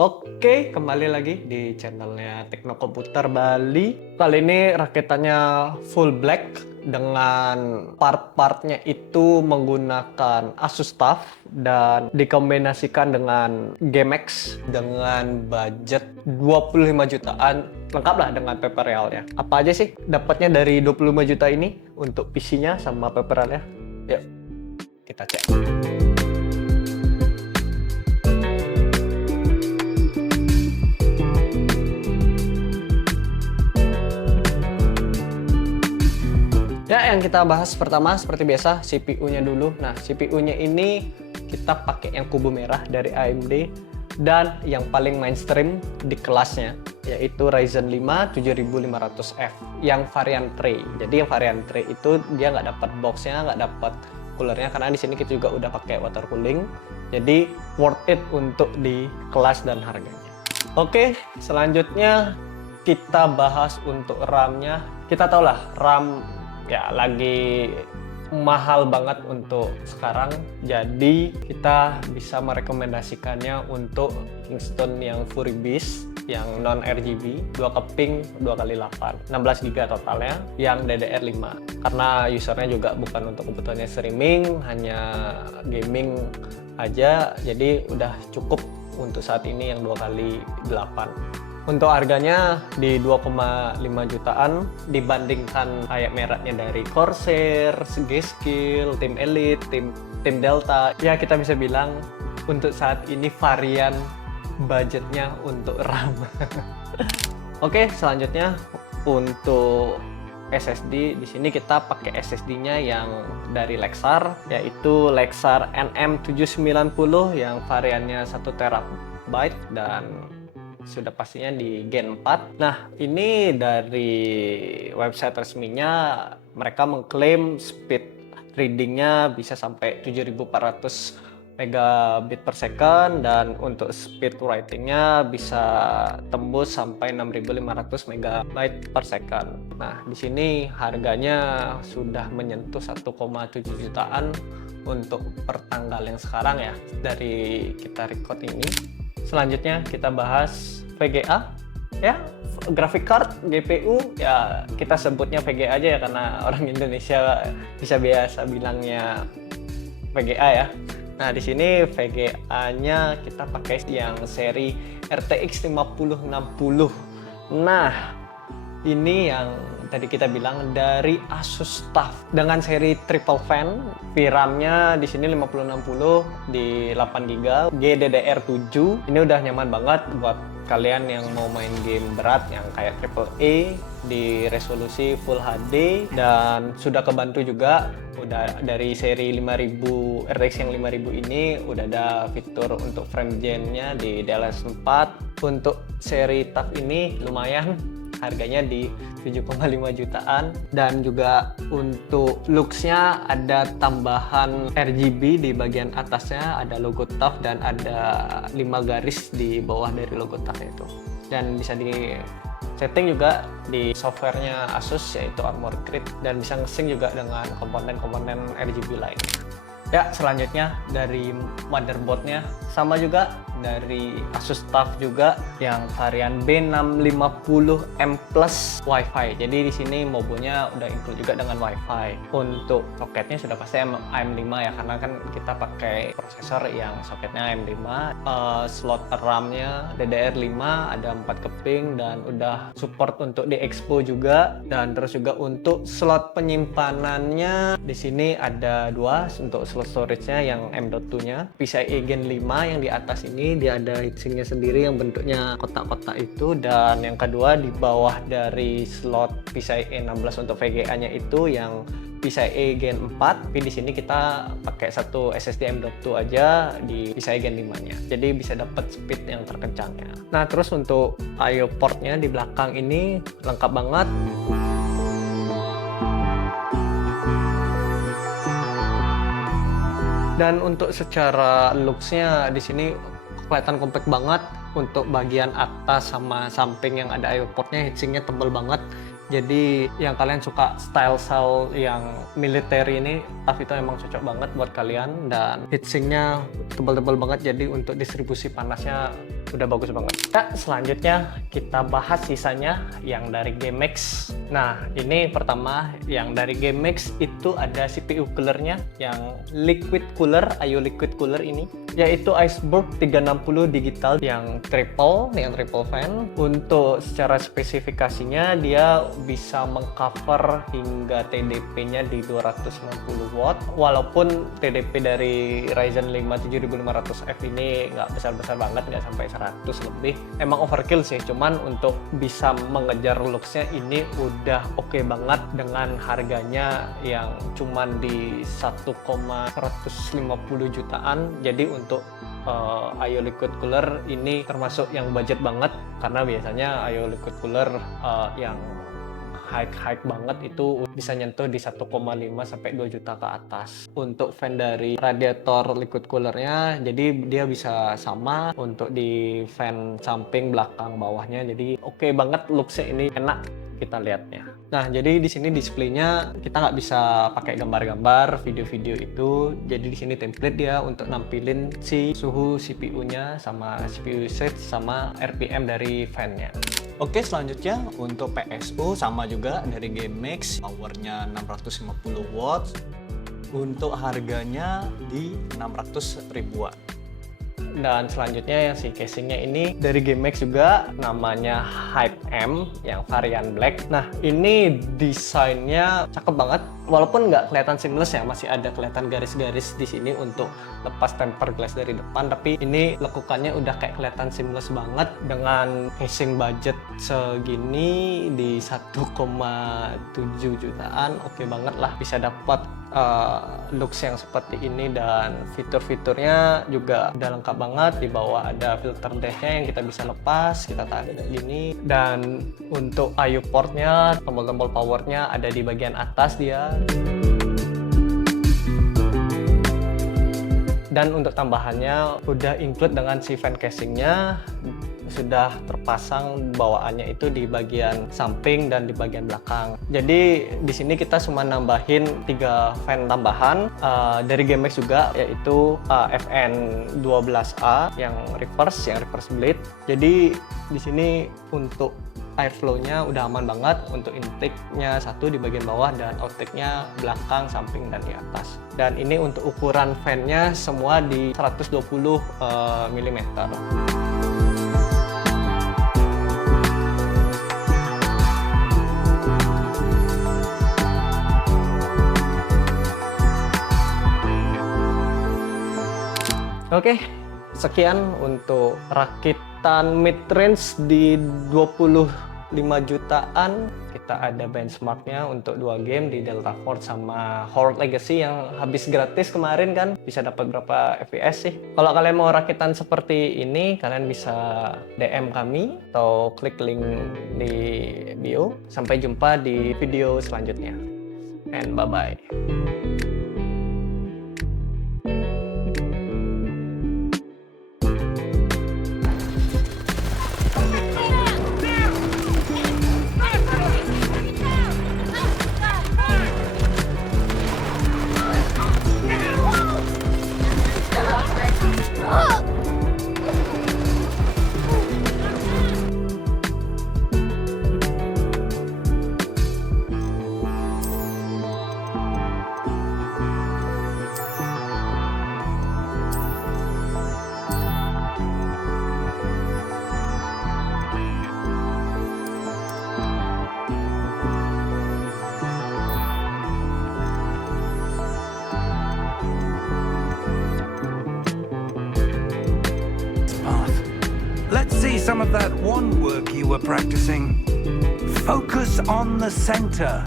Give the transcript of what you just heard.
Oke, kembali lagi di channelnya Tekno Komputer Bali. Kali ini raketannya full black dengan part-partnya itu menggunakan Asus TUF dan dikombinasikan dengan GameX dengan budget 25 jutaan. Lengkap lah dengan paper railnya. Apa aja sih dapatnya dari 25 juta ini untuk PC-nya sama paper railnya? Yuk, kita cek. Ya, yang kita bahas pertama seperti biasa CPU-nya dulu. Nah, CPU-nya ini kita pakai yang kubu merah dari AMD dan yang paling mainstream di kelasnya yaitu Ryzen 5 7500F yang varian tray. Jadi yang varian tray itu dia nggak dapat boxnya, nggak dapat coolernya karena di sini kita juga udah pakai water cooling. Jadi worth it untuk di kelas dan harganya. Oke, selanjutnya kita bahas untuk RAM-nya. Kita tahu lah RAM ya lagi mahal banget untuk sekarang, jadi kita bisa merekomendasikannya untuk Kingston yang Fury Beast yang non RGB 2 keping 2x8 16 GB totalnya yang DDR5 karena usernya juga bukan untuk kebutuhannya streaming, hanya gaming aja, jadi udah cukup untuk saat ini yang 2x8. Untuk harganya di 2,5 jutaan dibandingkan kayak mereknya dari Corsair, G-Skill, Team Elite, Team Delta. Ya kita bisa bilang untuk saat ini varian budgetnya untuk RAM. Oke, selanjutnya untuk SSD, di sini kita pakai SSD-nya yang dari Lexar, yaitu Lexar NM790 yang variannya 1 TB dan sudah pastinya di Gen 4. Nah, ini dari website resminya mereka mengklaim speed readingnya bisa sampai 7400 megabit per second dan untuk speed writingnya bisa tembus sampai 6500 megabyte per second. Nah, di sini harganya sudah menyentuh 1,7 jutaan untuk per tanggal yang sekarang ya dari kita record ini. Selanjutnya kita bahas VGA ya, graphic card GPU ya kita sebutnya VGA aja ya karena orang Indonesia bisa biasa bilangnya VGA ya. Nah, di sini VGA-nya kita pakai yang seri RTX 5060. Nah, ini yang tadi kita bilang dari Asus TUF dengan seri triple fan. VRAM-nya di sini 5060 di 8 GB, GDDR7. Ini udah nyaman banget buat kalian yang mau main game berat yang kayak AAA di resolusi Full HD dan sudah kebantu juga udah dari seri 5000 RTX yang 5000 ini udah ada fitur untuk frame gen-nya di DLSS 4. Untuk seri TUF ini lumayan harganya di 7,5 jutaan dan juga untuk looks-nya ada tambahan RGB di bagian atasnya, ada logo TUF dan ada 5 garis di bawah dari logo TUF itu. Dan bisa di setting juga di softwarenya Asus yaitu Armor Kit dan bisa nge-sync juga dengan komponen-komponen RGB lain. Ya, selanjutnya dari motherboardnya sama juga dari Asus TUF juga yang varian B650M Plus Wi-Fi. Jadi di sini mobonya udah include juga dengan Wi-Fi. Untuk soketnya sudah pasti AM5 ya karena kan kita pakai prosesor yang soketnya AM5. Slot RAM-nya DDR5 ada 4 keping dan udah support untuk di Expo juga, dan terus juga untuk slot penyimpanannya di sini ada 2 untuk slot storage-nya yang M.2-nya. PCIe Gen 5 yang di atas ini dia ada heatsinknya sendiri yang bentuknya kotak-kotak itu, dan yang kedua di bawah dari slot PCIe 16 untuk VGA-nya itu yang PCIe Gen 4, tapi di sini kita pakai satu SSD M.2 aja di PCIe Gen 5-nya. Jadi bisa dapat speed yang terkencangnya. Nah, terus untuk I/O port-nya di belakang ini lengkap banget. Dan untuk secara looks-nya di sini kelihatan kompak banget. Untuk bagian atas sama samping yang ada I/O port-nya, heatsinknya tebal banget. Jadi yang kalian suka style yang militer ini, TUF itu emang cocok banget buat kalian. Dan heatsinknya tebal-tebal banget, jadi untuk distribusi panasnya udah bagus banget. Nah, selanjutnya kita bahas sisanya yang dari GameX. Nah, ini pertama yang dari GameX itu ada CPU coolernya yang liquid cooler, Ayo liquid cooler ini, yaitu Iceberg 360 digital yang triple fan. Untuk secara spesifikasinya dia bisa mengcover hingga TDP-nya di 290 watt, walaupun TDP dari Ryzen 5 7500F ini nggak besar-besar banget, nggak sampai 100 lebih. Emang overkill sih, cuman untuk bisa mengejar looks-nya ini udah oke banget dengan harganya yang cuman di 1,150 jutaan. Jadi untuk Ayo liquid cooler ini termasuk yang budget banget, karena biasanya Ayo liquid cooler yang high banget itu bisa nyentuh di 1,5 sampai 2 juta ke atas. Untuk fan dari radiator liquid coolernya, jadi dia bisa sama untuk di fan samping, belakang, bawahnya. Jadi oke banget looksnya, ini enak kita lihatnya. Nah, jadi di sini displaynya kita nggak bisa pakai gambar-gambar, video-video itu. Jadi di sini template dia untuk nampilin si suhu CPU-nya sama CPU usage sama RPM dari fan-nya. Oke, selanjutnya untuk PSU sama juga dari GameX, powernya 650 watt. Untuk harganya di 600 ribuan. Dan selanjutnya yang si casingnya ini dari GameX juga, namanya Hype M yang varian black. Nah, ini desainnya cakep banget, walaupun nggak kelihatan seamless ya, masih ada kelihatan garis-garis di sini untuk lepas tempered glass dari depan, tapi ini lekukannya udah kayak kelihatan seamless banget. Dengan casing budget segini di 1,7 jutaan, oke banget lah, bisa dapat looks yang seperti ini. Dan fitur-fiturnya juga udah lengkap banget. Di bawah ada filter dashnya yang kita bisa lepas, kita tarik kayak gini. Dan untuk I/O portnya, tombol-tombol powernya ada di bagian atas dia. Dan untuk tambahannya udah include dengan si fan casingnya, sudah terpasang bawaannya itu di bagian samping dan di bagian belakang. Jadi di sini kita cuma nambahin 3 fan tambahan dari GameX juga, yaitu FN12A yang reverse blade. Jadi di sini untuk airflow-nya udah aman banget. Untuk intake-nya satu di bagian bawah dan outtake-nya belakang, samping, dan di atas. Dan ini untuk ukuran fan-nya semua di 120 mm. Oke, sekian untuk rakitan mid-range di 25 jutaan. Kita ada benchmarknya untuk 2 game di Delta Force sama Horde Legacy yang habis gratis kemarin kan. Bisa dapat berapa FPS sih? Kalau kalian mau rakitan seperti ini, kalian bisa DM kami atau klik link di bio. Sampai jumpa di video selanjutnya. And bye-bye. Let's see some of that one work you were practicing. Focus on the center.